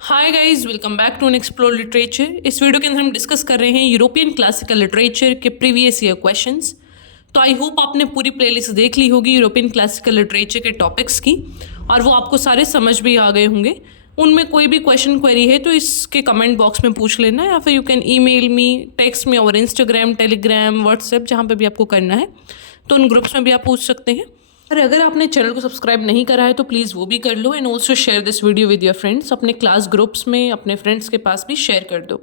Hi guys, welcome back to an explore literature. इस video के अंदर हम डिस्कस कर रहे हैं यूरोपियन क्लासिकल लिटरेचर के प्रीवियस ईयर क्वेश्चंस। तो आई होप आपने पूरी प्लेलिस्ट देख ली होगी यूरोपियन क्लासिकल लिटरेचर के टॉपिक्स की, और वो आपको सारे समझ भी आ गए होंगे। उनमें कोई भी क्वेश्चन क्वेरी है तो इसके कमेंट बॉक्स में पूछ लेना, या फिर you can email me, text me और इंस्टाग्राम, टेलीग्राम, व्हाट्सएप, जहाँ पे भी आपको करना है। तो उन ग्रुप्स में भी आप पूछ सकते हैं। और अगर आपने चैनल को सब्सक्राइब नहीं करा है तो प्लीज़ वो भी कर लो, and also share this video with your friends. अपने क्लास ग्रुप्स में अपने फ्रेंड्स के पास भी शेयर कर दो।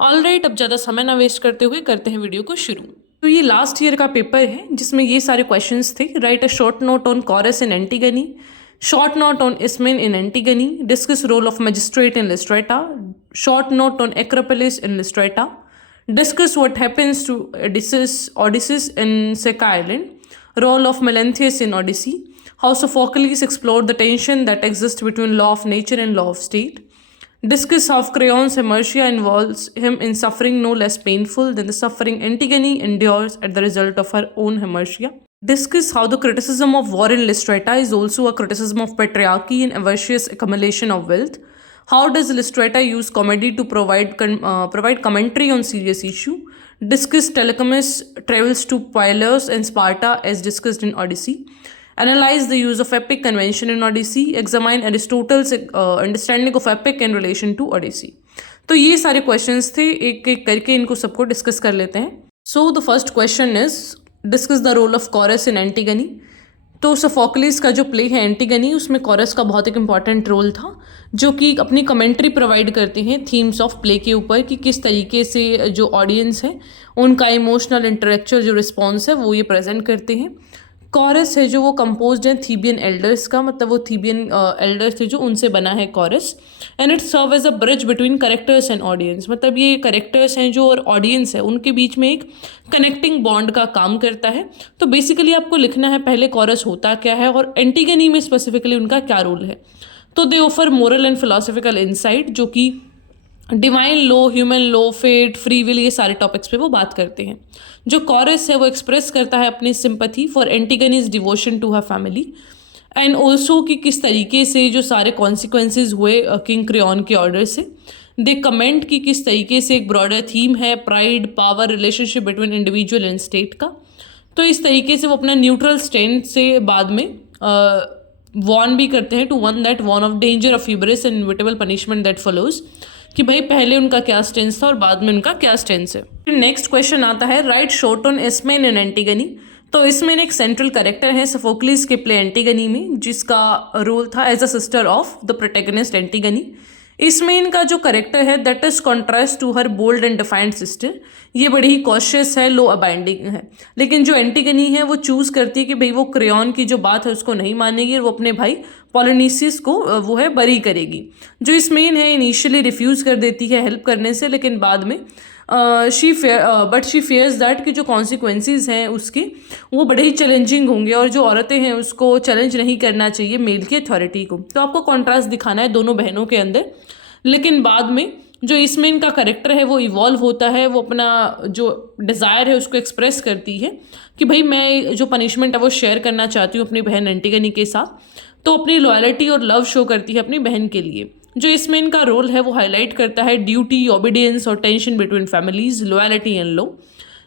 ऑलराइट, अब ज़्यादा समय ना वेस्ट करते हुए करते हैं वीडियो को शुरू। तो ये लास्ट ईयर का पेपर है जिसमें ये सारे क्वेश्चंस थे। Write a short note on chorus in Antigone, short note on Ismene in Antigone, discuss role of magistrate in Lysistrata, short note on Acropolis in Lysistrata, discuss what happens to Odysseus in Seka Island, role of Melanthius in Odyssey, how Sophocles explored the tension that exists between law of nature and law of state, discuss how Creon's haemorrhagia involves him in suffering no less painful than the suffering Antigone endures at the result of her own haemorrhagia, discuss how the criticism of war in Lystrata is also a criticism of patriarchy and avaricious accumulation of wealth. How does Lystrata use comedy to provide commentary on serious issue? Discuss Telecammus travels to Pylos and Sparta as discussed in Odyssey. Analyze the use of epic convention in Odyssey. Examine Aristotle's understanding of epic in relation to Odyssey. तो ये सारे questions थे, एक एक करके इनको सबको discuss कर लेते हैं। So the first question is discuss the role of chorus in Antigone. तो सोफोक्लिस का जो प्ले है एंटीगनी, उसमें कोरस का बहुत एक इंपॉर्टेंट रोल था, जो कि अपनी कमेंट्री प्रोवाइड करते हैं थीम्स ऑफ प्ले के ऊपर कि किस तरीके से जो ऑडियंस है उनका इमोशनल इंटेलेक्चुअल जो रिस्पॉन्स है वो ये प्रेजेंट करते हैं। कोरस है जो वो कंपोज्ड है थीबियन एल्डर्स का, मतलब वो थीबियन एल्डर्स थे जो उनसे बना है chorus, and it serve as a bridge between characters and audience. मतलब ये करेक्टर्स हैं जो और ऑडियंस है उनके बीच में एक कनेक्टिंग बॉन्ड का काम करता है। तो बेसिकली आपको लिखना है पहले कोरस होता क्या है और एंटीगनी में स्पेसिफिकली उनका क्या रोल है। तो they offer moral and philosophical insight, जो कि divine law, human law, fate, free will, ये सारे टॉपिक्स पे वो बात करते हैं। जो कोरस है वो एक्सप्रेस करता है अपनी sympathy for Antigone's devotion to her family, and also कि किस तरीके से जो सारे कॉन्सिक्वेंसेज हुए किंग क्रेओन के ऑर्डर से। दे कमेंट कि किस तरीके से एक ब्रॉडर थीम है pride, power, relationship between individual and state का। तो इस तरीके से वो अपना न्यूट्रल स्टैंड से बाद में वॉर्न भी करते हैं to one that warn of danger of hubris and inevitable punishment that follows, कि भाई पहले उनका क्या स्टेंस था और बाद में उनका क्या स्टेंस है। नेक्स्ट क्वेश्चन आता है write short on Ismene in Antigone. तो इसमें एक सेंट्रल कैरेक्टर है सोफोक्लिस के प्ले एंटीगनी में, जिसका रोल था as a sister of the protagonist Antigone. इसमें का जो करेक्टर है that is contrast to her bold and defined sister. ये बड़ी ही कॉशियस है, लो अबाइंडिंग है, लेकिन जो एंटीगनी है वो चूज करती है कि भाई वो क्रेओन की जो बात है उसको नहीं मानेगी और वो अपने भाई पोलिनिसिस को वो है बरी करेगी। जो इसमें है इनिशियली रिफ्यूज़ कर देती है हेल्प करने से, लेकिन बाद में शी फेयर्स दैट कि जो कॉन्सिक्वेंसेज हैं उसके वो बड़े ही चैलेंजिंग होंगे, और जो औरतें हैं उसको चैलेंज नहीं करना चाहिए मेल की अथॉरिटी को। तो आपको कॉन्ट्रास्ट दिखाना है दोनों बहनों के अंदर। लेकिन बाद में जो इसमें इनका करेक्टर है वो इवॉल्व होता है, वो अपना जो डिज़ायर है उसको एक्सप्रेस करती है कि भाई मैं जो पनिशमेंट है वो शेयर करना चाहती हूँ अपनी बहन एंटीगनी के साथ। तो अपनी लॉयल्टी और लव शो करती है अपनी बहन के लिए। जो इसमें इनका रोल है वो हाईलाइट करता है ड्यूटी, ओबीडियंस और tension between families, loyalty and law.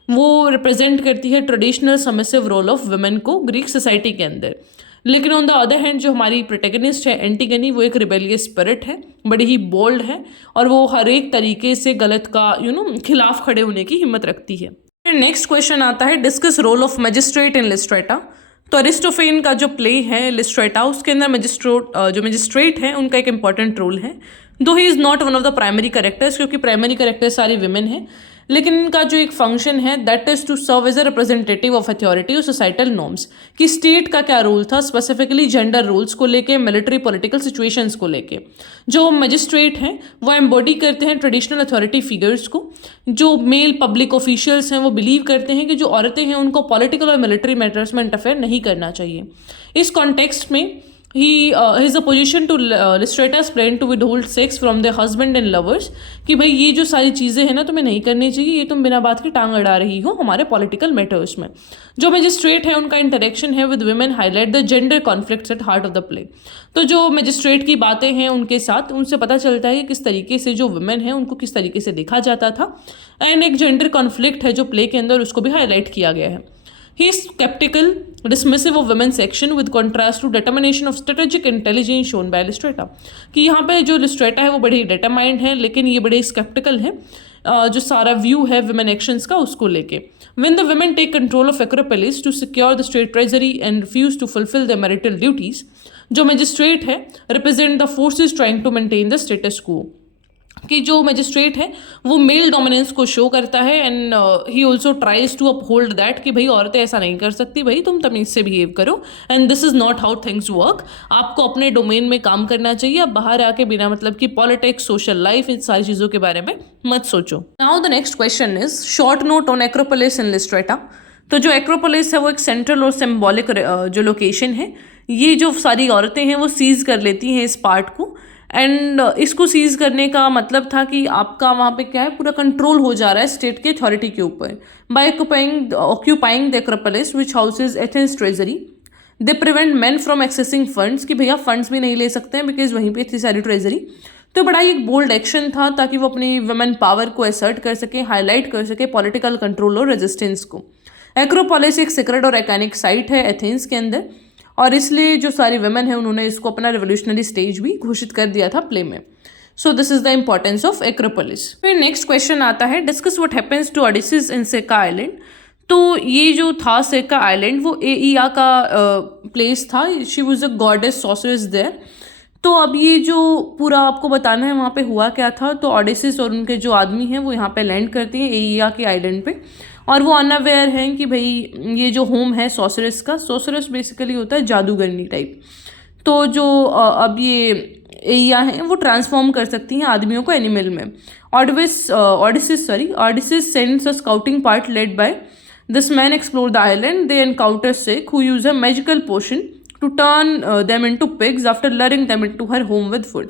वो रिप्रेजेंट करती है traditional submissive role of women को ग्रीक सोसाइटी के अंदर। लेकिन ऑन द अदर हैंड जो हमारी प्रोटैगनिस्ट है एंटीगनी, वो एक रिबेलियस स्पिरिट है, बड़ी ही बोल्ड है, और वो हर एक तरीके से गलत का खिलाफ खड़े होने की हिम्मत रखती है। नेक्स्ट क्वेश्चन आता है discuss role of magistrate in Lysistrata. तो अरिस्टोफेन का जो प्ले है लिस्ट्रेटा, उसके अंदर मजिस्ट्रेट है उनका एक इंपॉर्टेंट रोल है। Though he is not one of the primary characters, क्योंकि प्राइमरी कैरेक्टर्स सारी विमेन हैं, लेकिन इनका जो एक फंक्शन है that is to serve as a representative of authority और सोसाइटल नॉर्म्स, कि स्टेट का क्या रोल था स्पेसिफिकली जेंडर रोल्स को लेके, मिलिट्री पॉलिटिकल सिचुएशंस को लेके। जो मजिस्ट्रेट हैं वो एम्बॉडी करते हैं ट्रेडिशनल अथॉरिटी फिगर्स को। जो मेल पब्लिक ऑफिशियल्स हैं वो बिलीव करते हैं कि जो औरतें हैं उनको पॉलिटिकल और मिलिट्री मैटर्स में इंटरफेयर नहीं करना चाहिए। इस कॉन्टेक्स्ट में his opposition to Lystrata's plan to withhold sex from their husband and lovers, कि भाई ये जो सारी चीज़ें हैं ना तुम्हें नहीं करनी चाहिए, ये तुम बिना बात के टांग अड़ा रही हो हमारे पॉलिटिकल मैटर्स में। जो मैजिस्ट्रेट है उनका इंटरेक्शन है with women highlight the gender conflicts at heart of the play. तो जो मैजिस्ट्रेट की बातें हैं उनके साथ, उनसे पता चलता है कि किस तरीके से जो वुमेन है उनको किस तरीके से देखा जाता था, एंड एक जेंडर कॉन्फ्लिक्ट है जो प्ले के अंदर उसको भी हाईलाइट किया गया है। He is skeptical, dismissive of women's action with contrast to determination of strategic intelligence shown by Lystrata। कि यहाँ पे जो लिस्ट्रेटा है वो बड़े डिटरमाइंड है, लेकिन ये बड़े स्केप्टिकल है जो सारा व्यू है वुमेन एक्शंस का उसको लेके। When the women take control of Acropolis to secure the state treasury and refuse to fulfill their marital duties, जो मैजिस्ट्रेट है represent the forces trying to maintain the status quo। कि जो magistrate है वो male dominance को show करता है, and he also tries to uphold that कि भाई औरतें ऐसा नहीं कर सकती, भाई तुम तमीज से बिहेव करो, and this is not how things work. आपको अपने डोमेन में काम करना चाहिए, आप बाहर आके बिना मतलब कि पॉलिटिक्स, सोशल लाइफ, इन सारी चीज़ों के बारे में मत सोचो। Now the next question is short note on Acropolis in Lysistrata. तो जो एक्रोपोलिस है वो एक सेंट्रल और सिम्बॉलिक जो लोकेशन है, ये जो सारी औरतें हैं वो सीज कर लेती हैं इस पार्ट को, एंड इसको सीज करने का मतलब था कि आपका वहाँ पे क्या है, पूरा कंट्रोल हो जा रहा है स्टेट की अथॉरिटी के ऊपर। By occupying the Acropolis which houses Athens treasury, they prevent man from accessing funds, कि भैया फंड्स भी नहीं ले सकते हैं बिकॉज वहीं पे थी सारी ट्रेजरी। तो बड़ा ही एक बोल्ड एक्शन था ताकि वो अपनी वुमेन पावर को असर्ट कर सके, हाईलाइट कर सके पॉलिटिकल कंट्रोल और रेजिस्टेंस को। एक्रोपोलिस एक सीक्रेट और आइकॉनिक साइट है एथेंस के अंदर, और इसलिए जो सारी वुमेन है उन्होंने इसको अपना रेवोल्यूशनरी स्टेज भी घोषित कर दिया था प्ले में। So this is the importance of Acropolis. फिर नेक्स्ट क्वेश्चन आता है डिस्कस व्हाट हैपेंस टू ओडिसिस इन सेका आइलैंड। तो ये जो था सेका आइलैंड वो एइया का प्लेस था, she was a goddess sorceress there. तो अब ये जो पूरा आपको बताना है वहाँ पे हुआ क्या था। तो ओडिसिस और उनके जो आदमी हैं वो यहाँ पे लैंड करते हैं एइया के आइलैंड पे, और वो अनअवेयर हैं कि भाई ये जो होम है सॉर्सरेस का, सॉर्सरेस बेसिकली होता है जादूगरनी टाइप। तो जो अब ये एइया हैं वो ट्रांसफॉर्म कर सकती हैं आदमियों को एनिमल में। Odysseus sends a scouting part led by this man explore the island, they encounter सेक who use a magical potion to turn them into pigs after luring them into her home with food.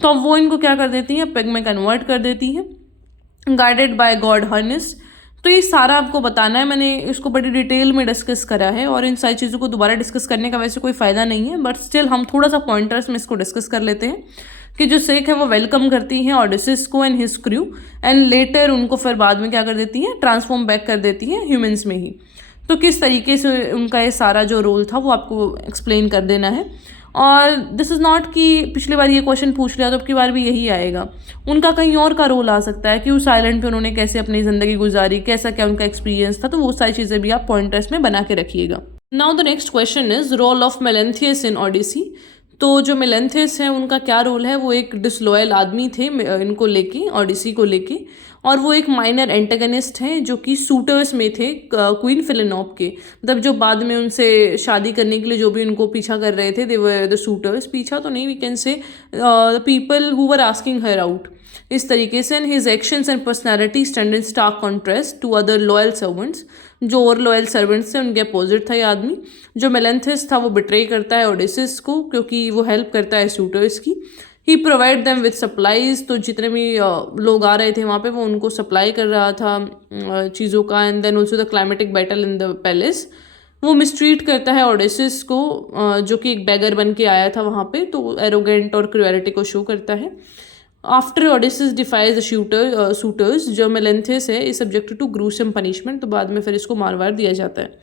तो अब वो इनको क्या कर देती हैं, pig में कन्वर्ट कर देती हैं, गाइडेड बाय गॉड हर्निस। तो ये सारा आपको बताना है, मैंने इसको बड़ी डिटेल में डिस्कस करा है, और इन सारी चीज़ों को दोबारा डिस्कस करने का वैसे कोई फ़ायदा नहीं है, बट स्टिल हम थोड़ा सा पॉइंटर्स में इसको डिस्कस कर लेते हैं। कि जो सेक है वो वेलकम करती हैं ओडिसिस को and his crew, and later उनको फिर बाद में क्या कर देती हैं, ट्रांसफॉर्म बैक कर देती हैं ह्यूमंस में ही। तो किस तरीके से उनका ये सारा जो रोल था वो आपको एक्सप्लेन कर देना है। और दिस इज़ नॉट कि पिछली बार ये क्वेश्चन पूछ लिया तो अब की बार भी यही आएगा, उनका कहीं और का रोल आ सकता है कि उस आइलैंड पे उन्होंने कैसे अपनी ज़िंदगी गुजारी, कैसा क्या उनका एक्सपीरियंस था, तो वो सारी चीज़ें भी आप पॉइंटर्स में बना के रखिएगा। Now the next question is role of Melanthius in Odyssey. तो जो मेलेंथियस है उनका क्या रोल है, वो एक डिसलॉयल आदमी थे इनको लेके, ओडिसी को लेके, और वो एक माइनर एंटेगनिस्ट हैं जो कि सूटर्स में थे क्वीन फिलेनोप के, मतलब जो बाद में उनसे शादी करने के लिए जो भी उनको पीछा कर रहे थे, दे वर द सूटर्स। पीछा तो नहीं, we can say the people who were asking her out, इस तरीके से। And his actions and personality stand in stark contrast to other loyal servants, जो और लॉयल सर्वेंट्स थे उनके अपोजिट था ये आदमी। जो मेलेंथियस था वो बिट्रे करता है ओडिसिस को क्योंकि वो हेल्प करता है सूटर्स की। ही प्रोवाइड देम विद सप्लाईज, तो जितने भी लोग आ रहे थे वहाँ पे वो उनको सप्लाई कर रहा था चीज़ों का। And then also the climatic battle in the palace, वो मिसट्रीट करता है ओडिसिस को जो कि एक बैगर बन के आया था वहाँ पे, तो एरोगेंट और क्रुएलिटी को शो करता है। After Odysseus defies the suitors, जो मेलेंथियस है is subjected to gruesome punishment, तो बाद में फिर इसको मार दिया जाता है।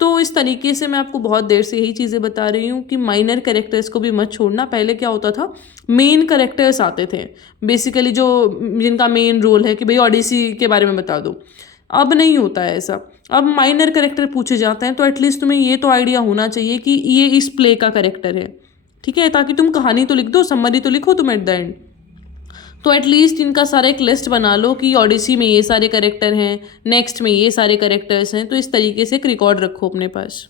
तो इस तरीके से मैं आपको बहुत देर से यही चीज़ें बता रही हूँ कि माइनर कैरेक्टर्स को भी मत छोड़ना। पहले क्या होता था, मेन कैरेक्टर्स आते थे बेसिकली, जो जिनका मेन रोल है कि भाई ओडिसी के बारे में बता दो। अब नहीं होता है ऐसा, अब माइनर कैरेक्टर पूछे जाते हैं। तो एटलीस्ट तुम्हें ये तो आइडिया होना चाहिए कि ये इस प्ले का कैरेक्टर है, ठीक है, ताकि तुम कहानी तो लिख दो, समरी तो लिखो तुम एट द एंड। तो एटलीस्ट इनका सारा एक लिस्ट बना लो कि ओडिसी में ये सारे कैरेक्टर हैं, नेक्स्ट में ये सारे कैरेक्टर्स हैं, तो इस तरीके से एक रिकॉर्ड रखो अपने पास।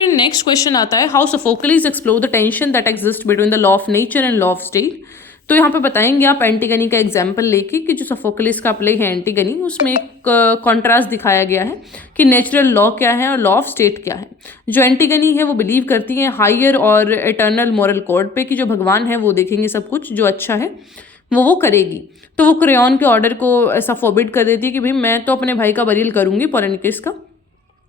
नेक्स्ट क्वेश्चन आता है how Sophocles explore the tension that exist between the law of nature and law of state. तो यहाँ पे बताएंगे आप एंटीगनी का एग्जाम्पल लेके कि जो सोफोक्लिस का प्ले है एंटीगनी, उसमें एक कॉन्ट्रास्ट दिखाया गया है कि नेचुरल लॉ क्या है और लॉ ऑफ स्टेट क्या है। जो एंटीगनी है वो बिलीव करती है हायर और एटर्नल मॉरल कोड पे कि जो भगवान है वो देखेंगे सब कुछ, जो अच्छा है वो करेगी। तो वो क्रेयॉन के ऑर्डर को ऐसा फॉरबिड कर देती है कि भाई मैं तो अपने भाई का बरियल करूँगी पोलेनिकस का,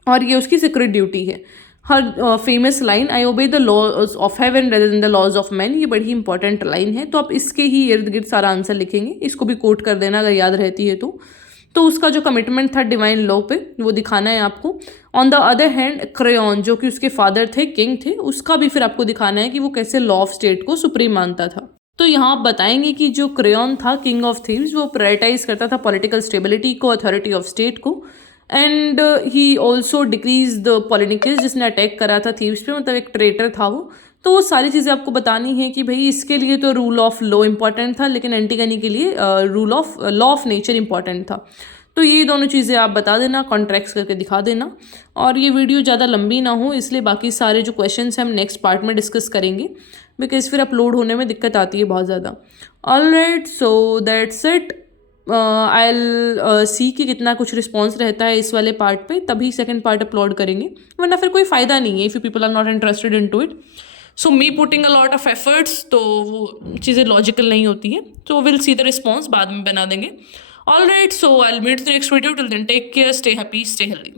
और ये उसकी सीक्रेट ड्यूटी है। हर famous line, I obey the laws of heaven rather than the laws of man, ये बड़ी इंपॉर्टेंट लाइन है। तो आप इसके ही इर्द गिर्द सारा आंसर लिखेंगे, इसको भी कोट कर देना अगर याद रहती है तो उसका जो कमिटमेंट था डिवाइन लॉ पे वो दिखाना है आपको। On the other hand crayon जो कि उसके फादर थे, किंग थे, उसका भी फिर आपको दिखाना है कि वो कैसे लॉ ऑफ स्टेट को सुप्रीम मानता था। तो यहाँ आप बताएंगे कि जो क्रेयॉन था किंग ऑफ थीव्स, वो प्रायोरिटाइज करता था पॉलिटिकल स्टेबिलिटी को, अथॉरिटी ऑफ स्टेट को, and he also decrees the Polynices जिसने अटैक करा था थीव्स पे, मतलब एक ट्रेटर था वो। तो वो सारी चीज़ें आपको बतानी है कि भाई इसके लिए तो रूल ऑफ लॉ इंपॉर्टेंट था, लेकिन एंटीगनी के लिए rule of law of nature important था। तो ये दोनों चीज़ें आप बता देना, कॉन्ट्रैक्ट्स करके दिखा देना। और ये वीडियो ज़्यादा लंबी ना हो इसलिए बाकी सारे जो क्वेश्चंस हैं हम नेक्स्ट पार्ट में डिस्कस करेंगे, बिकॉज फिर अपलोड होने में दिक्कत आती है बहुत ज़्यादा। Alright, so that's it. I will see कि कितना कुछ रिस्पॉन्स रहता है इस वाले पार्ट पे, तभी सेकंड पार्ट अपलोड करेंगे, वरना फिर कोई फ़ायदा नहीं है if you people are not interested in to it. So me putting a lot of efforts, तो वो चीज़ें लॉजिकल नहीं होती हैं। तो विल सी द रिस्पॉन्स बाद में बना देंगे। All right, so I will meet the next video. Till then take care, stay happy, stay healthy.